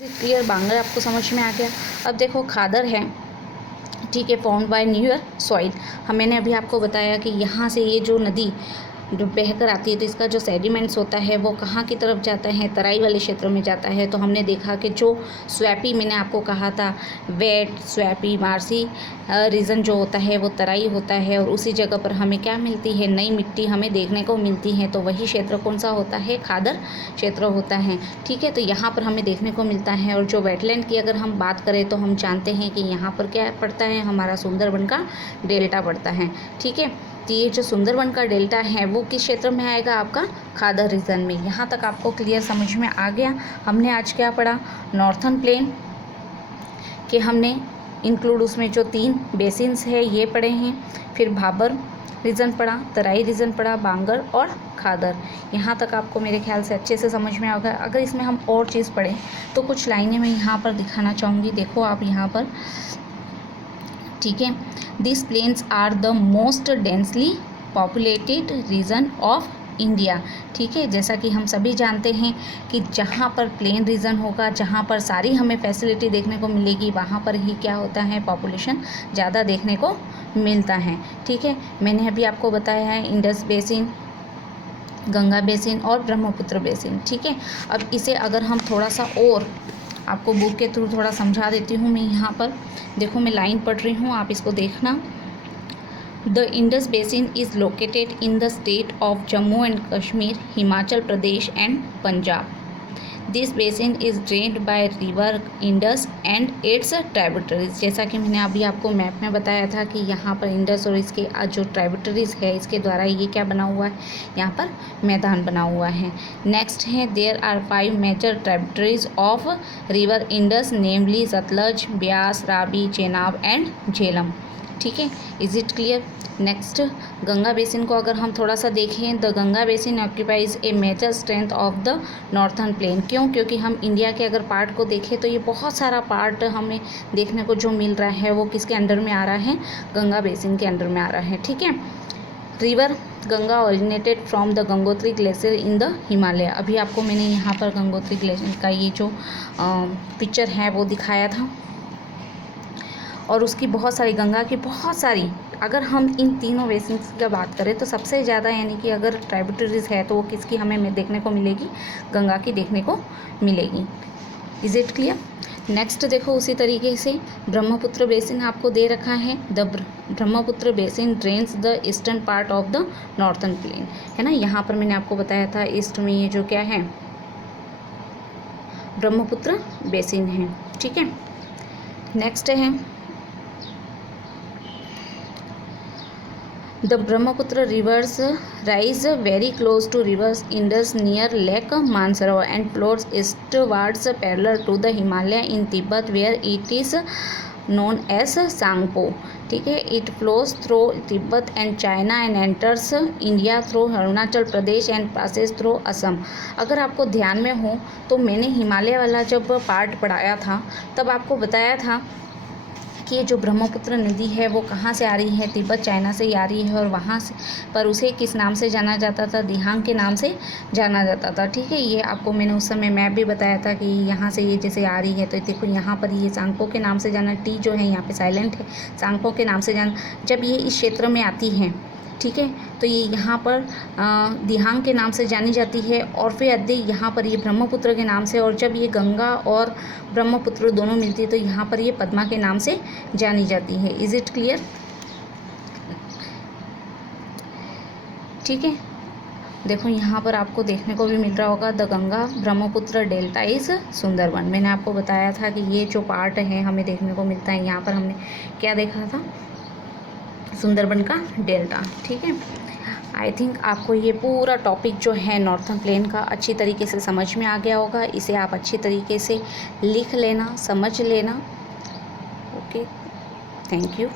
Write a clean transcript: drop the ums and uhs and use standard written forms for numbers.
Clear, बांगर आपको समझ में आ गया। अब देखो खादर है, ठीक है, फाउंड बाय न्यूयर सॉइल। मैंने अभी आपको बताया कि यहाँ से ये जो नदी जो बहकर आती है तो इसका जो सेडिमेंट्स होता है वो कहाँ की तरफ जाता है, तराई वाले क्षेत्र में जाता है। तो हमने देखा कि जो स्वैपी, मैंने आपको कहा था वेट स्वैपी मार्सी रीजन जो होता है वो तराई होता है, और उसी जगह पर हमें क्या मिलती है, नई मिट्टी हमें देखने को मिलती है। तो वही क्षेत्र कौन सा होता है, खादर क्षेत्र होता है, ठीक है। तो यहाँ पर हमें देखने को मिलता है। और जो वेटलैंड की अगर हम बात करें तो हम जानते हैं कि यहाँ पर क्या पड़ता है, हमारा सुंदरबन का डेल्टा पड़ता है, ठीक है। तो ये जो सुंदरबन का डेल्टा है वो किस क्षेत्र में आएगा, आपका खादर रीजन में। यहाँ तक आपको क्लियर समझ में आ गया। हमने आज क्या पढ़ा, नॉर्थन प्लेन के हमने इंक्लूड उसमें जो 3 बेसिन्स है ये पढ़े हैं, फिर भाबर रीजन पढ़ा, तराई रीजन पढ़ा, बांगर और खादर। यहाँ तक आपको मेरे ख्याल से अच्छे से समझ में आ गया। अगर इसमें हम और चीज़ पढ़ें तो कुछ लाइनें मैं यहाँ पर दिखाना चाहूँगी, देखो आप यहाँ पर, ठीक है। This plains are the most densely populated region of India, ठीक है। जैसा कि हम सभी जानते हैं कि जहाँ पर प्लेन रीजन होगा, जहाँ पर सारी हमें फैसिलिटी देखने को मिलेगी, वहाँ पर ही क्या होता है, पॉपुलेशन ज़्यादा देखने को मिलता है, ठीक है। मैंने अभी आपको बताया है इंडस बेसिन, गंगा बेसिन और ब्रह्मपुत्र बेसिन, ठीक है। अब इसे अगर हम थोड़ा सा और आपको बुक के थ्रू थोड़ा समझा देती हूँ मैं। यहाँ पर देखो मैं लाइन पढ़ रही हूँ, आप इसको देखना। The Indus basin is located in the state of Jammu and Kashmir, Himachal Pradesh and Punjab. This basin is drained by river Indus and it's tributaries. जैसा कि मैंने अभी आपको मैप में बताया था कि यहाँ पर इंडस और इसके जो ट्राइब्यूटरीज है इसके द्वारा ये क्या बना हुआ है, यहाँ पर मैदान बना हुआ है। नेक्स्ट है, there are 5 major tributaries of river Indus, namely Sutlej, Beas, Ravi, Chenab and Jhelum, ठीक है। Is it clear. Next, Ganga basin को अगर हम थोड़ा सा देखें, the Ganga basin occupies a major strength of the northern plain. क्यों, क्योंकि हम इंडिया के अगर पार्ट को देखें तो ये बहुत सारा पार्ट हमें देखने को जो मिल रहा है वो किसके अंडर में आ रहा है, गंगा बेसिन के अंडर में आ रहा है, ठीक है। River Ganga originated from the Gangotri glacier in the Himalaya. अभी आपको मैंने यहाँ पर गंगोत्री ग्लेशियर का ये जो पिक्चर है वो दिखाया था, और उसकी बहुत सारी, गंगा की बहुत सारी, अगर हम इन तीनों बेसिन्स की बात करें तो सबसे ज़्यादा यानी कि अगर ट्राइब्यूटरीज है तो वो किसकी हमें देखने को मिलेगी, गंगा की देखने को मिलेगी। Is it clear. नेक्स्ट देखो उसी तरीके से ब्रह्मपुत्र बेसिन आपको दे रखा है। The Brahmaputra basin drains the eastern part of the northern plain, है ना। यहाँ पर मैंने आपको बताया था ईस्ट में ये जो क्या है, ब्रह्मपुत्र बेसिन है, ठीक है। नेक्स्ट है, the Brahmaputra rivers rise very close to rivers Indus near Lake Mansarovar and flows eastwards parallel to the Himalaya in Tibet where it is known as Sangpo, ठीक है। It flows through Tibet and China and enters India through Arunachal Pradesh and passes through Assam. अगर आपको ध्यान में हो तो मैंने हिमालय वाला जब पार्ट पढ़ाया था तब आपको बताया था कि ये जो ब्रह्मपुत्र नदी है वो कहाँ से आ रही है, तिब्बत चाइना से ही आ रही है, और वहाँ से पर उसे किस नाम से जाना जाता था, दिहांग के नाम से जाना जाता था, ठीक है। ये आपको मैंने उस समय मैप भी बताया था कि यहाँ से ये जैसे आ रही है तो देखो यहाँ पर ये सांगपो के नाम से जाना, टी जो है यहाँ पे साइलेंट है, सांगपो के नाम से जाना। जब ये इस क्षेत्र में आती है, ठीक है, तो ये यहाँ पर दिहांग के नाम से जानी जाती है, और फिर अद्य यहाँ पर ये ब्रह्मपुत्र के नाम से, और जब ये गंगा और ब्रह्मपुत्र दोनों मिलती है तो यहाँ पर ये पद्मा के नाम से जानी जाती है। इज इट क्लियर, ठीक है। देखो यहाँ पर आपको देखने को भी मिल रहा होगा the Ganga Brahmaputra delta is Sundarban. मैंने आपको बताया था कि ये जो पार्ट है हमें देखने को मिलता है, यहाँ पर हमने क्या देखा था, सुंदरबन का डेल्टा, ठीक है। आई थिंक आपको ये पूरा टॉपिक जो है नॉर्थन प्लेन का अच्छी तरीके से समझ में आ गया होगा। इसे आप अच्छी तरीके से लिख लेना, समझ लेना। Okay, thank you.